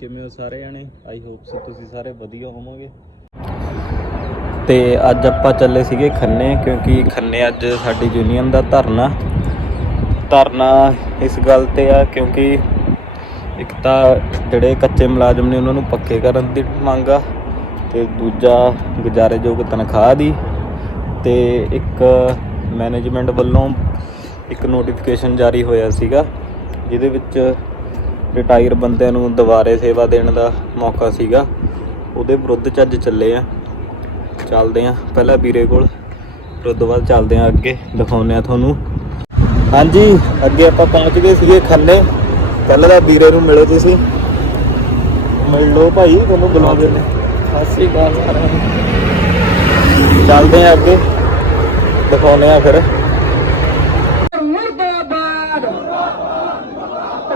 ਕਿਵੇਂ ਹੋ ਸਾਰੇ ਜਣੇ? ਆਈ ਹੋਪ ਸੋ ਤੁਸੀਂ ਸਾਰੇ ਵਧੀਆ ਹੋਵੋਗੇ। ਤੇ ਅੱਜ ਆਪਾਂ ਚੱਲੇ ਸੀਗੇ ਖੰਨੇ, ਕਿਉਂਕਿ ਖੰਨੇ ਅੱਜ ਸਾਡੀ ਯੂਨੀਅਨ ਦਾ ਧਰਨਾ। ਧਰਨਾ ਇਸ ਗੱਲ ਤੇ ਆ, ਕਿਉਂਕਿ ਇੱਕ ਤਾਂ ਜਿਹੜੇ ਕੱਚੇ ਮੁਲਾਜ਼ਮ ਨੇ ਉਹਨਾਂ ਨੂੰ ਪੱਕੇ ਕਰਨ ਦੀ ਮੰਗ ਆ, ਤੇ ਦੂਜਾ ਗੁਜ਼ਾਰੇਯੋਗ ਤਨਖਾਹ ਦੀ, ਤੇ ਇੱਕ ਮੈਨੇਜਮੈਂਟ ਵੱਲੋਂ ਇੱਕ ਨੋਟੀਫਿਕੇਸ਼ਨ ਜਾਰੀ ਹੋਇਆ ਸੀਗਾ, ਜਿਹਦੇ ਵਿੱਚ ਰਿਟਾਇਰ ਬੰਦਿਆਂ ਨੂੰ ਦੁਬਾਰੇ ਸੇਵਾ ਦੇਣ ਦਾ ਮੌਕਾ ਸੀਗਾ। ਉਹਦੇ ਵਿਰੁੱਧ ਚ ਅੱਜ ਚੱਲੇ ਆ। ਚੱਲਦੇ ਆ। ਪਹਿਲਾਂ ਵੀਰੇ ਕੋਲ ਫਿਰ ਉਸ ਤੋਂ ਬਾਅਦ ਚੱਲਦੇ ਆ ਅੱਗੇ ਦਿਖਾਉਂਦੇ ਆ ਤੁਹਾਨੂੰ। ਹਾਂਜੀ ਅੱਗੇ ਆਪਾਂ ਪਹੁੰਚ ਗਏ ਸੀਗੇ ਖੰਨੇ। ਪਹਿਲਾਂ ਤਾਂ ਵੀਰੇ ਨੂੰ ਮਿਲੋ ਤੁਸੀਂ। ਮਿਲ ਲਓ ਭਾਈ ਤੁਹਾਨੂੰ ਬੁਲਾਉਂਦੇ ਨੇ ਸਤਿ ਸ਼੍ਰੀ ਅਕਾਲ ਸਾਰਿਆਂ ਨੂੰ। ਚੱਲਦੇ ਆ ਅੱਗੇ ਦਿਖਾਉਂਦੇ ਆ ਫਿਰ ਮੁਰਦਾਬਾਦ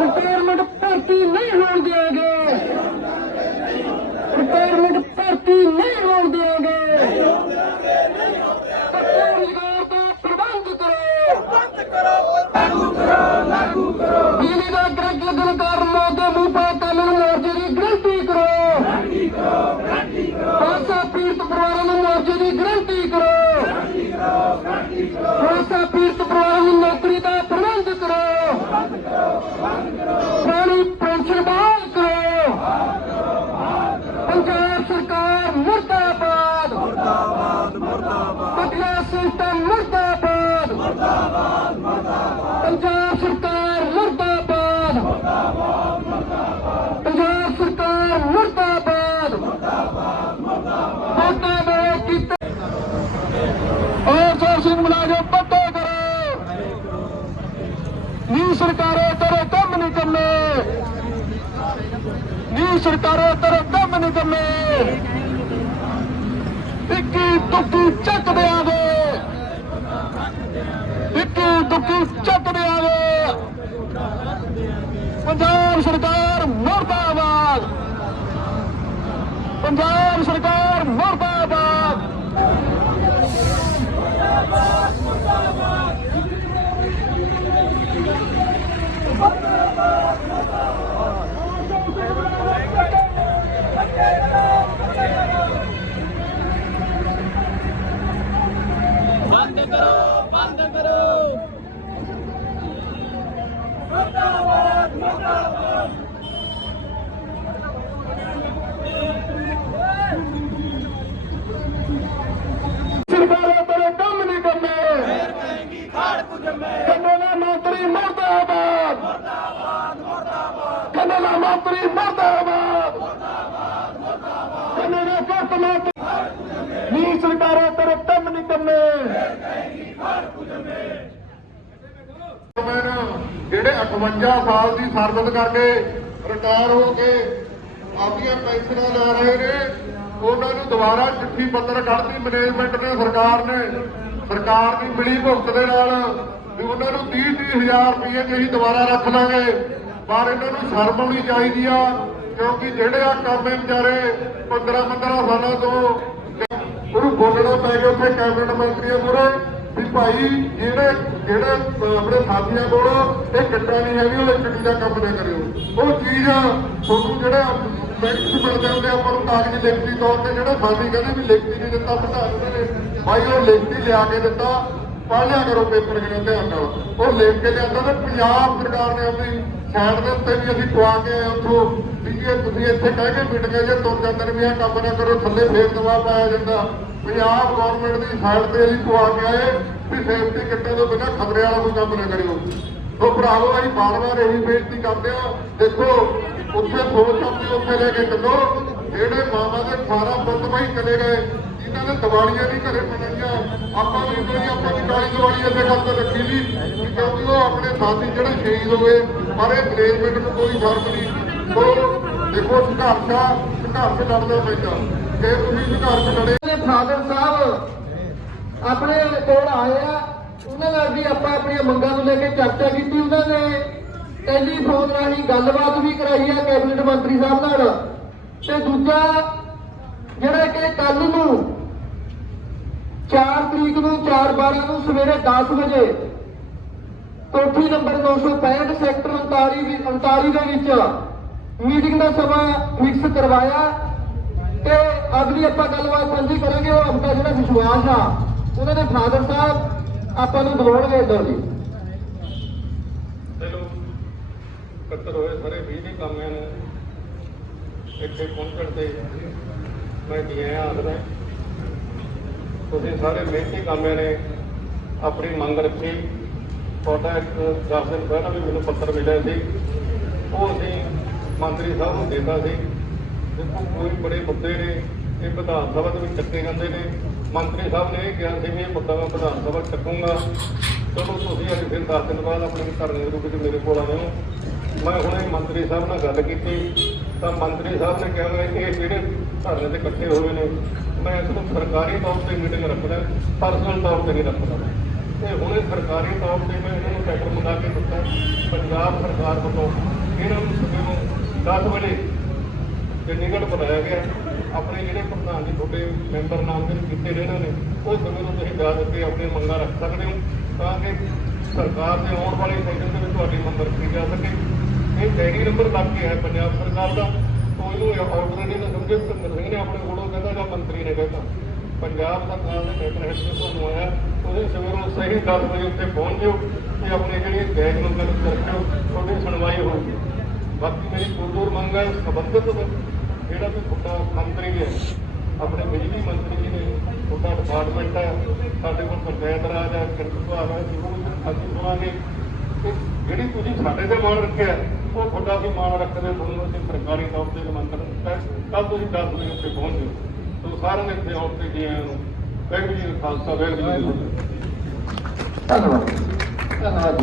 ਰਿਟਾਇਰਮੈਂਟ ਭਰਤੀ ਨਹੀਂ ਹੋਣ ਦੇਗੇ ਰਿਟਾਇਰਮੈਂਟ ਭਰਤੀ ਨਹੀਂ ਹੋਣ ਦੇਗੇ ਪੱਕਾ ਰੁਜ਼ਗਾਰ ਦਾ ਪ੍ਰਬੰਧ ਕਰੋ ਬੰਦ ਕਰੋ ਲਾਗੂ ਕਰੋ ਲਾਗੂ ਕਰੋ ਬਿਜਲੀ ਦਾ ਗ੍ਰਿਡ ਲੱਗਣ ਕਾਰਨ ਮੌਤ ਦੇ ਮੂੰਹ ਪਾ ਕਾਨੂੰਨ ਮੋਰਚੇ ਦੀ ਗਰੰਟੀ ਕਰੋ। ਗਰੰਟੀ ਕਰੋ ਗਰੰਟੀ ਕਰੋ। ਹਾਦਸਾ ਪੀੜਤ ਪਰਿਵਾਰਾਂ ਨੂੰ ਮੋਰਚੇ ਦੀ ਗਰੰਟੀ ਕਰੋ। ਹਾਦਸਾ ਪੀੜਤ ਪਰਿਵਾਰਾਂ ਨੂੰ ਨੌਕਰੀ ਦਾ ਪ੍ਰਬੰਧ ਕਰੋ। ਬੰਦ ਕਰੋ ਬੰਦ ਕਰੋ। ਪੁਰਾਣੀ ਪੈਨਸ਼ਨ ਬਹਾਲ ਕਰੋ। ਪੰਜਾਬ ਸਰਕਾਰ ਮੁਰਦਾਬਾਦ ਮੁਰਦਾਬਾਦ ਮੁਰਦਾਬਾਦ ਪਟਿਆ ਸਿਸਟਮ ਮੁਰਦਾਬਾਦ ਮੁਰਦਾਬਾਦ ਮੁਰਦਾਬਾਦ ਪੰਜਾਬ ਸਰਕਾਰ ਮੁਰਦਾਬਾਦ ਮੁਰਦਾਬਾਦ ਮੁਰਦਾਬਾਦ ਪੰਜਾਬ ਸਰਕਾਰ ਮੁਰਦਾਬਾਦ ਮੁਰਦਾਬਾਦ ਮੁਰਦਾਬਾਦ ਕੀਤੇ। ਔਰ ਜੋ ਸਿੰਘ ਮੁਲਾਜ਼ਮ ਪੱਕੇ ਕਰੋ। ਨੀ ਸਰਕਾਰੇ ਤੇਰੇ ਕੰਮ ਨਹੀਂ ਕਰਨੇ। ਨੀ ਸਰਕਾਰੇ ਤੇਰੇ ਕੰਮ ਨਹੀਂ ਕਰਨੇ। ਇੱਕੀ ਦੁੱਕੀ ਚੱਕ ਦਿਆਂਗੇ। ਇੱਕੀ ਦੁੱਕੀ ਚੱਕ ਦਿਆਂਗੇ ਪੰਜਾਬ ਸਰਕਾਰ ਮੁਰਦਾਬਾਦ ਪੰਜਾਬ ਸਰਕਾਰ ਮੁਰਦਾਬਾਦ ਸਰਕਾਰਾਂ ਤੇਰੇ ਕੰਮ ਨਹੀਂ ਕਰਨੇ ਫੇਰ ਕਹੇਗੀ ਖਾੜ ਕੁ ਜੰਮੇ ਕੰਨੇਲਾ ਮੰਤਰੀ ਮਰਦਾਬਾਦ ਮਰਦਾਬਾਦ ਮਰਦਾਬਾਦ ਕੰਨੇਲਾ ਮੰਤਰੀ ਮਰਦਾਬਾਦ ਮਰਦਾਬਾਦ। ਮਰਦਾਬਾਦ ਕੰਨੇਲਾ ਕੱਟ ਮੰਤਰੀ ਨੀ ਸਰਕਾਰਾਂ ਤੇਰੇ ਕੰਮ ਨਹੀਂ ਜਿਹੜੇ 58 ਸਾਲ ਦੀ ਸਰਵਿਸ ਕਰਕੇ ਰਿਟਾਇਰ ਹੋ ਕੇ ਆਪਣੀਆਂ ਪੈਨਸ਼ਨਾਂ ਲੈ ਰਹੇ ਨੇ, ਉਹਨਾਂ ਨੂੰ ਦੁਬਾਰਾ ਚਿੱਠੀ ਪੱਤਰ ਕੱਢਦੀ ਮੈਨੇਜਮੈਂਟ ਨੇ, ਸਰਕਾਰ ਨੇ। ਸਰਕਾਰ ਦੀ ਮਿਲੀ ਭੁਗਤ ਦੇ ਨਾਲ ਵੀ ਉਹਨਾਂ ਨੂੰ 30 ਹਜ਼ਾਰ ਰੁਪਏ ਜੇ ਅਸੀਂ ਦੁਬਾਰਾ ਰੱਖ ਲਾਂਗੇ। ਪਰ ਇਹਨਾਂ ਨੂੰ ਸ਼ਰਮ ਆਉਣੀ ਚਾਹੀਦੀ ਆ, ਕਿਉਂਕਿ ਜਿਹੜੇ ਆ ਕਾਮੇ ਵਿਚਾਰੇ 15 15 ਸਾਲਾਂ ਤੋਂ ਉਹਨੂੰ ਬੋਲਣਾ ਪੈ ਗਿਆ ਉੱਥੇ ਕੈਬਨਿਟ ਮੰਤਰੀਆਂ ਮੂਹਰੇ ਵੀ ਭਾਈ ਜਿਹੜੇ ਜਿਹੜੇ ਆਪਣੇ ਸਾਥੀਆਂ ਕੋਲ ਇਹ ਕਿੱਟਾਂ ਨਹੀਂ ਹੈਗੀ ਉਹ ਚਿੱਟੀ ਦਾ ਕੰਮ ਨਾ ਕਰਿਓ। ਉਹ ਚੀਜ਼ ਤੁਹਾਨੂੰ ਜਿਹੜਾ ਬੈਂਕ ਮਿਲਦੇ ਹੁੰਦੇ ਆਪਾਂ ਨੂੰ ਕਾਗਜ਼ ਲਿਖਤੀ ਤੌਰ ਤੇ ਜਿਹੜਾ ਸਾਡੀ ਕਹਿੰਦੇ ਵੀ ਲਿਖਤੀ ਨਹੀਂ ਦਿੱਤਾ ਪ੍ਰਧਾਨ ਨੇ ਭਾਈ ਉਹ ਲਿਖਤੀ ਲਿਆ ਕੇ ਦਿੱਤਾ ਪੜ੍ਹ ਲਿਆ ਕਰੋ ਪੇਪਰ ਕਿਹਨਾਂ ਧਿਆਨ ਨਾਲ ਉਹ ਲਿਖ ਕੇ ਲਿਆਂਦਾ ਤੇ ਪੰਜਾਬ ਸਰਕਾਰ ਨੇ ਆਪਣੀ ਸਾਈਡ ਦੇ ਉੱਤੇ ਵੀ ਅਸੀਂ ਪਵਾ ਕੇ ਉੱਥੋਂ ਵੀ ਜੇ ਤੁਸੀਂ ਇੱਥੇ ਕਹਿ ਕੇ ਮਿਟ ਗਏ, ਜੇ ਤੁਰ ਜਾਂਦੇ ਨੇ ਵੀ ਆਹ ਕੰਮ ਨਾ ਕਰੋ, ਥੱਲੇ ਫੇਰ ਦਵਾ ਪਾਇਆ ਜਾਂਦਾ। ਪੰਜਾਬ ਗਵਰਨਮੈਂਟ ਦੀ ਸਾਈਡ ਤੇ ਅਸੀਂ ਪਵਾ ਕੇ ਆਏ ਵੀ ਸੇਫਟੀ ਕਿੱਟਾਂ ਤੋਂ ਬਿਨਾਂ ਖਤਰੇ ਵਾਲਾ ਕੋਈ ਕੰਮ ਨਾ ਕਰਿਓ। ਉਹ ਭਰਾਵੋ, ਅਸੀਂ ਬਾਰ-ਬਾਰ ਇਹੀ ਬੇਨਤੀ ਕਰਦੇ ਆ ਦੇਖੋ, ਉੱਥੇ ਸੋਚ ਆਪਣੀ ਉੱਥੇ ਲੈ ਕੇ ਚੱਲੋ, ਜਿਹੜੇ ਮਾਮਾ ਦੇ 18 ਪੁੱਤ ਭਾਈ ਚਲੇ ਗਏ ਜਿਨ੍ਹਾਂ ਦੀਵਾਲੀਆਂ ਨਹੀਂ ਘਰੇ ਮਨਾਈਆਂ। ਆਪਾਂ ਵੀ ਕੋਈ ਆਪਾਂ ਦੀ ਕਾਲੀ ਦੀਵਾਲੀ ਇੱਥੇ ਖਾਤਰ ਰੱਖੀ ਸੀ ਕਿਉਂਕਿ ਉਹ ਆਪਣੇ ਸਾਥੀ ਜਿਹੜੇ ਸ਼ਹੀਦ ਹੋਏ, ਪਰ ਇਹ ਮੈਨੇਜਮੈਂਟ ਨੂੰ ਕੋਈ ਸ਼ਰਮ ਨਹੀਂ। ਸੋ ਦੇਖੋ ਸੰਘਰਸ਼ਾ, ਸੰਘਰਸ਼ ਲੜਨਾ ਪੈਂਦਾ ਜੇ ਤੁਸੀਂ ਸੰਘਰਸ਼ ਲੜੇ। ਫਾਦਰ ਸਾਹਿਬ ਆਪਣੇ ਕੋਲ ਆਏ ਆ। ਉਹਨਾਂ ਨਾਲ ਵੀ ਆਪਾਂ ਆਪਣੀਆਂ ਮੰਗਾਂ ਨੂੰ ਲੈ ਕੇ ਚਰਚਾ ਕੀਤੀ ਉਹਨਾਂ ਨੇ। ਟੈਲੀਫੋਨ ਰਾਹੀਂ ਗੱਲਬਾਤ ਵੀ ਕਰਾਈ ਹੈ ਕੈਬਨਿਟ ਮੰਤਰੀ ਸਾਹਿਬ ਨਾਲ। ਤੇ ਦੂਜਾ ਜਿਹੜਾ ਕਿ ਕੱਲ ਨੂੰ 4 ਤਰੀਕ ਨੂੰ 4 12 ਨੂੰ ਸਵੇਰੇ 10 ਵਜੇ ਕੋਠੀ ਨੰਬਰ 965 ਸੈਕਟਰ 39 ਵੀ 39 ਦੇ ਵਿੱਚ ਮੀਟਿੰਗ ਦਾ ਸਮਾਂ ਫਿਕਸ ਕਰਵਾਇਆ ਤੇ ਅਗਲੀ ਆਪਾਂ ਗੱਲਬਾਤ ਸਾਂਝੀ ਕਰਾਂਗੇ, ਉਹ ਆਪਣਾ ਜਿਹੜਾ ਵਿਸ਼ਵਾਸ ਆ, ਉਹਨਾਂ ਦੇ ਫਾਦਰ ਸਾਹਿਬ ਆਪਾਂ ਨੂੰ ਬੁਲਾਉਣਗੇ ਇੱਧਰ ਜੀ। ਚਲੋ, ਇਕੱਤਰ ਹੋਏ ਸਾਰੇ ਬਿਜਲੀ ਕਾਮਿਆਂ ਨੂੰ ਇੱਥੇ ਪਹੁੰਚਣ ਤੇ ਮੈਂ ਜੀ ਆਇਆਂ ਆਖਦਾ ਤੁਸੀਂ ਸਾਰੇ ਮਿਹਨਤੀ ਕਾਮਿਆਂ ਨੇ। ਆਪਣੀ ਮੰਗ ਰੱਖੀ। ਤੁਹਾਡਾ ਇੱਕ ਦਸ ਦਿਨ ਪਹਿਲਾਂ ਵੀ ਮੈਨੂੰ ਪੱਤਰ ਮਿਲਿਆ ਸੀ। ਉਹ ਅਸੀਂ ਮੰਤਰੀ ਸਾਹਿਬ ਨੂੰ ਦਿੱਤਾ ਸੀ। ਦੇਖੋ, ਕੋਈ ਬੜੇ ਮੁੱਦੇ ਨੇ। ਇਹ ਵਿਧਾਨ ਸਭਾ ਦੇ ਵਿੱਚ ਚੱਕੇ ਜਾਂਦੇ ਨੇ। ਮੰਤਰੀ ਸਾਹਿਬ ਨੇ ਇਹ ਕਿਹਾ ਸੀ ਵੀ ਇਹ ਮੁੱਦਾ ਮੈਂ ਵਿਧਾਨ ਸਭਾ ਚੱਕੂੰਗਾ। ਚਲੋ, ਤੁਸੀਂ ਅੱਜ ਫਿਰ 10 ਦਿਨ ਬਾਅਦ ਆਪਣੇ ਧਰਨੇ ਦੇ ਰੂਪ ਵਿੱਚ ਮੇਰੇ ਕੋਲ ਆਏ ਹੋ। ਮੈਂ ਹੁਣੇ ਮੰਤਰੀ ਸਾਹਿਬ ਨਾਲ ਗੱਲ ਕੀਤੀ। ਤਾਂ ਮੰਤਰੀ ਸਾਹਿਬ ਨੇ ਕਿਹਾ ਇਹ ਜਿਹੜੇ ਧਰਨੇ ਤੇ ਇਕੱਠੇ ਹੋਏ ਨੇ। ਮੈਂ ਇਸ ਨੂੰ ਸਰਕਾਰੀ ਤੌਰ ਤੇ ਮੀਟਿੰਗ ਰੱਖਦਾ ਪਰਸਨਲ ਤੌਰ ਤੇ ਨਹੀਂ ਰੱਖਦਾ। ਤੇ ਹੁਣੇ ਸਰਕਾਰੀ ਤੌਰ ਤੇ ਮੈਂ ਇਹਨਾਂ ਨੂੰ ਪੈਟਰ ਮੰਗਾ ਕੇ ਦਿੱਤਾ, ਪੰਜਾਬ ਸਰਕਾਰ ਵੱਲੋਂ। ਇਹਨਾਂ ਨੂੰ ਸਵੇਰ ਨੂੰ 10 ਵਜੇ ਚੰਡੀਗੜ੍ਹ ਬੁਲਾਇਆ ਗਿਆ। ਆਪਣੇ ਜਿਹੜੇ ਪ੍ਰਧਾਨ ਜੀ, ਤੁਹਾਡੇ ਮੈਂਬਰ ਨਾਮ ਨਾਮਜ਼ਦ ਕੀਤੇ ਨੇ ਇਹਨਾਂ ਨੇ, ਉਹ ਸਮੇਂ ਨੂੰ ਤੁਸੀਂ ਜਾ ਕੇ ਆਪਣੀਆਂ ਮੰਗਾਂ ਰੱਖ ਸਕਦੇ ਹੋ, ਤਾਂ ਕਿ ਸਰਕਾਰ ਦੇ ਆਉਣ ਵਾਲੇ ਸੈਸ਼ਨ ਦੇ ਵਿੱਚ ਤੁਹਾਡੀ ਮੰਗ ਰੱਖੀ ਜਾ ਸਕੇ। ਇਹ ਡੈਰੀ ਨੰਬਰ ਲੱਗ ਗਿਆ ਹੈ ਪੰਜਾਬ ਸਰਕਾਰ ਦਾ। ਤੋਂ ਇਹਨੂੰ ਆਲਰੇਡੀ ਨਾ ਸਿੰਘ ਨੇ, ਆਪਣੇ ਕੋਲੋਂ ਕਹਿੰਦਾ ਜਾਂ ਮੰਤਰੀ ਨੇ ਕਹਿੰਦਾ। ਪੰਜਾਬ ਸਰਕਾਰ ਦੇ ਲੈਟਰ ਹੈਡ ਤੁਹਾਨੂੰ ਆਇਆ ਤੁਸੀਂ ਸਵੇਰੋਂ ਸਹੀ 10 ਵਜੇ ਉੱਤੇ ਪਹੁੰਚ ਜਿਓ ਤੇ ਆਪਣੇ ਜਿਹੜੀ ਗੈਗ ਨੂੰ ਗੱਲ ਰੱਖਿਓ ਤੁਹਾਡੀ ਸੁਣਵਾਈ ਹੋਊਗੀ। ਬਾਕੀ ਮੇਰੀ ਪੁਰਜ਼ੋਰ ਮੰਗ ਹੈ, ਸੰਬੰਧਿਤ ਜਿਹੜਾ ਵੀ ਤੁਹਾਡਾ ਮੰਤਰੀ ਹੈ, ਆਪਣੇ ਬਿਜਲੀ ਮੰਤਰੀ ਜੀ ਨੇ, ਤੁਹਾਡਾ ਡਿਪਾਰਟਮੈਂਟ ਹੈ, ਸਾਡੇ ਕੋਲ ਪੰਚਾਇਤ ਰਾਜ ਹੈ ਕਿਰਤ ਵਿਭਾਗ ਹੈ ਜ਼ਰੂਰ ਅਸੀਂ ਸੁਣਾਂਗੇ। ਜਿਹੜੀ ਤੁਸੀਂ ਸਾਡੇ ਤੇ ਮਾਣ ਰੱਖਿਆ ਉਹ ਤੁਹਾਡਾ ਵੀ ਮਾਣ ਰੱਖਦੇ ਤੁਹਾਨੂੰ ਅਸੀਂ ਸਰਕਾਰੀ ਤੌਰ ਤੇ ਨਿਮੰਤਰਣ ਕੱਲ ਤੁਸੀਂ 10 ਵਜੇ ਉੱਤੇ ਪਹੁੰਚ ਜਿਓ। ਸੋ ਸਾਰਿਆਂ ਨੇ ਇੱਥੇ ਆਉਣ ਤੇ ਜੀ ਨੂੰ ਵਾਹਿਗੁਰੂ ਜੀ ਦਾ ਖਾਲਸਾ, ਵਾਹਿਗੁਰੂ ਜੀ ਧੰਨਵਾਦ। ਧੰਨਵਾਦ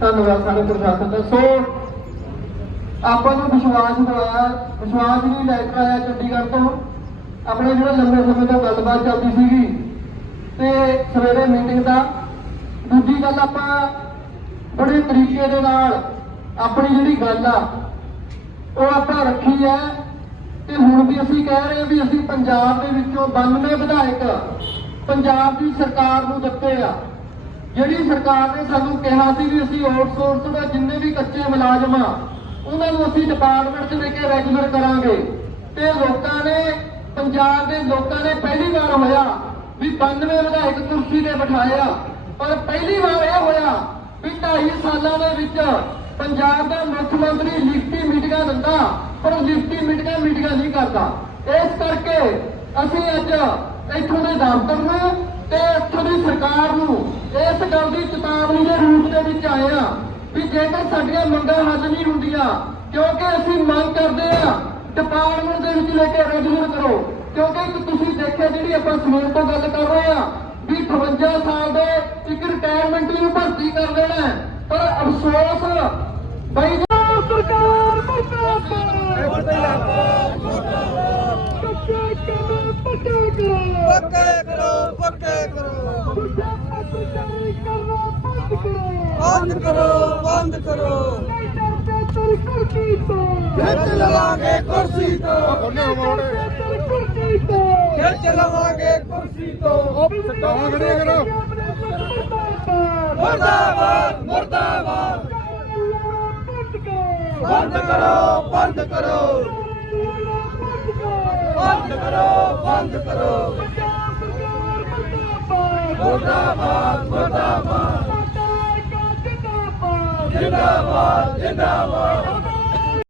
ਧੰਨਵਾਦ ਸਾਰੇ ਪ੍ਰਸ਼ਾਸਨ ਦਾ। ਸੋ, ਆਪਾਂ ਨੂੰ ਵਿਸ਼ਵਾਸ ਦਿਵਾਇਆ ਵਿਸ਼ਵਾਸ ਨਹੀਂ ਲੈ ਆਇਆ ਚੰਡੀਗੜ੍ਹ ਤੋਂ। ਆਪਣੇ ਜਿਹੜਾ ਲੰਬੇ ਸਮੇਂ ਤੋਂ ਗੱਲਬਾਤ ਚੱਲਦੀ ਸੀਗੀ, ਤੇ ਸਵੇਰੇ ਮੀਟਿੰਗ ਦਾ। ਦੂਜੀ ਗੱਲ ਆਪਾਂ ਬੜੇ ਤਰੀਕੇ ਦੇ ਨਾਲ ਆਪਣੀ ਜਿਹੜੀ ਗੱਲ ਆ, ਉਹ ਆਪਾਂ ਰੱਖੀ ਹੈ। ਤੇ ਹੁਣ ਵੀ ਅਸੀਂ ਕਹਿ ਰਹੇ ਹਾਂ ਵੀ ਅਸੀਂ ਪੰਜਾਬ ਦੇ ਵਿੱਚੋਂ 92 ਵਿਧਾਇਕ ਪੰਜਾਬ ਦੀ ਸਰਕਾਰ ਨੂੰ ਦਿੱਤੇ ਆ। ਜਿਹੜੀ ਸਰਕਾਰ ਨੇ ਸਾਨੂੰ ਕਿਹਾ ਸੀ ਵੀ ਅਸੀਂ ਆਊਟਸੋਰਸ ਦਾ ਜਿੰਨੇ ਵੀ ਕੱਚੇ ਮੁਲਾਜ਼ਮ ਆ, ਉਹਨਾਂ ਨੂੰ ਅਸੀਂ ਡਿਪਾਰਟਮੈਂਟ 'ਚ ਲੈ ਕੇ ਰੈਗੂਲਰ ਕਰਾਂਗੇ। ਤੇ ਲੋਕਾਂ ਨੇ, ਪੰਜਾਬ ਦੇ ਲੋਕਾਂ ਨੇ ਪਹਿਲੀ ਵਾਰ ਹੋਇਆ ਵੀ 92 ਵਿਧਾਇਕ ਕੁਰਸੀ ਤੇ ਬਿਠਾਏ ਆ। ਪਰ ਪਹਿਲੀ ਵਾਰ ਇਹ ਹੋਇਆ ਵੀ 2.5 ਸਾਲਾਂ ਦੇ ਵਿੱਚ ਪੰਜਾਬ ਦਾ ਮੁੱਖ ਮੰਤਰੀ ਲਿਖਤੀ ਮੀਟਿੰਗਾਂ ਦਿੰਦਾ, ਪਰ ਉਹ ਲਿਖਤੀ ਮੀਟਿੰਗਾਂ ਮੀਟਿੰਗਾਂ ਨਹੀਂ ਕਰਦਾ। ਇਸ ਕਰਕੇ ਅਸੀਂ ਅੱਜ ਇੱਥੋਂ ਦੇ ਦਫ਼ਤਰ ਨੂੰ ਤੇ ਇੱਥੋਂ ਦੀ ਸਰਕਾਰ ਨੂੰ ਇਸ ਗੱਲ ਦੀ ਚੇਤਾਵਨੀ ਦੇ ਰੂਪ ਦੇ ਵਿੱਚ ਆਏ ਆ ਵੀ ਜੇਕਰ ਸਾਡੀਆਂ ਮੰਗਾਂ ਹੱਲ ਨਹੀਂ ਹੁੰਦੀਆਂ, ਕਿਉਂਕਿ ਅਸੀਂ ਮੰਗ ਕਰਦੇ ਆ ਡਿਪਾਰਟਮੈਂਟ ਦੇ ਵਿੱਚ ਲੈ ਕੇ ਰੈਗੂਲਰ ਕਰੋ, ਕਿਉਂਕਿ ਤੁਸੀਂ ਦੇਖਿਆ ਜਿਹੜੀ ਆਪਾਂ ਸਵੇਰ ਤੋਂ ਗੱਲ ਕਰ ਰਹੇ ਆ ਵੀ 58 ਸਾਲ ਦੇ ਨੂੰ ਭਰਤੀ ਕਰ ਦੇਣਾ। ਪਰ ਅਫਸੋਸ ਬਈ ਸਰਕਾਰ ਪੱਕੇ ਕਰੋ ਪੱਕੇ ਕਰੋ। ਬੰਦ ਕਰੋ। ਬੰਦ ਕਰੋ ਖਿੱਚ ਲਵਾਂਗੇ ਕੁਰਸੀ ਤੋਂ। ਖਿੱਚ ਲਵਾਂਗੇ ਕੁਰਸੀ ਤੋਂ। ਸਰਕਾਰਾਂ ਖੜੀਆਂ ਕਰੋ। ਮੁਰਦਾਬਾਦ ਮੁਰਦਾਬਾਦ। ਬੰਦ ਕਰੋ ਬੰਦ ਕਰੋ। ਬੰਦ ਕਰੋ ਬੰਦ ਕਰੋ। ਮੁਰਦਾਬਾਦ ਮੁਰਦਾਬਾਦ। ਜਿੰਦਾਬਾਦ ਜਿੰਦਾਬਾਦ।